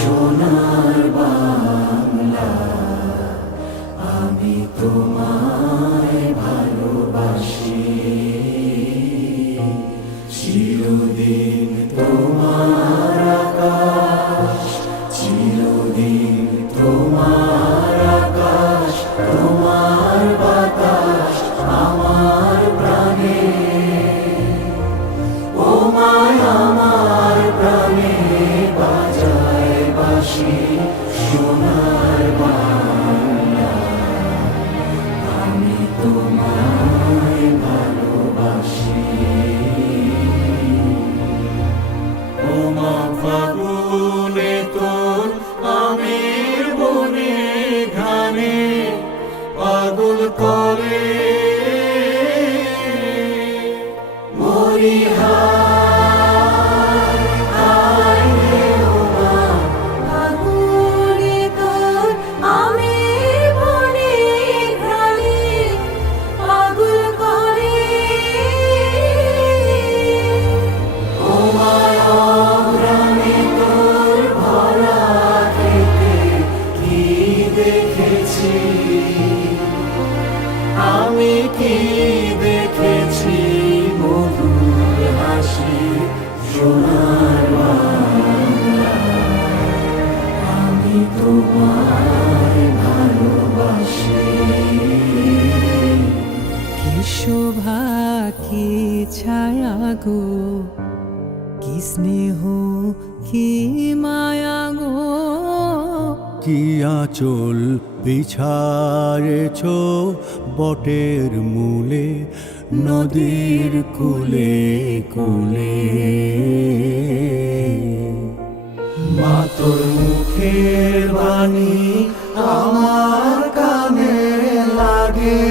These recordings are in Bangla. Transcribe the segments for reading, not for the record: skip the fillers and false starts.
সোনার বাংলা। আমি তোমায় ভালোবাসি, চিরদিন তোমার আকাশ, চিরদিন তোমার আকাশ, তোমার বাতাস আমার প্রাণে। ও মায় আমার প্রাণে বাজায় বাঁশি সোনার বাংলা। আমি তোমায় ভালোবাসি। ও মা ফাগুনে তোর আমের বনে ঘানে পাগল করে মরি হায় হায় রে। ও মা ফাগুনে তোর আমের বনে ঘ্রাণে পাগল করে। ও মা অঘ্রাণে তোর ভরা খেতে কি দেখেছি আমি, কি দেখেছি মধুর হাসি সোনার বাংলা। আমি তোমায় ভালোবাসি। কি শোভা কি ছায়া গো, কি স্নেহ কি মায়া গো, কি আঁচল বিছারেছ বটের মূলে নদীর কূলে কূলে। মা তোর মুখের বাণী আমার কানে লাগে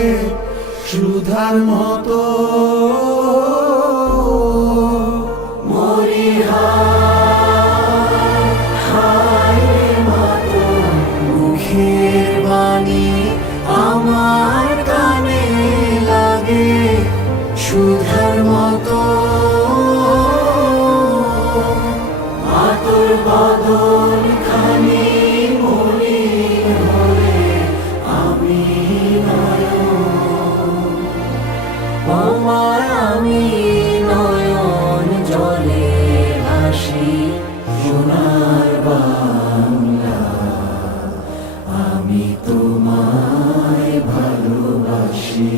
সুধার মতো। মরি হায় হায় রে। মা তোর মুখের বাণী আমার কানে লাগে সুধার মতো। মা তোর বদন খানি মরি হলে আমি নয়ন। ও মা আমি নয়ন জলে ভাসি সোনার বাংলা। আমি তোমায় ভালোবাসি।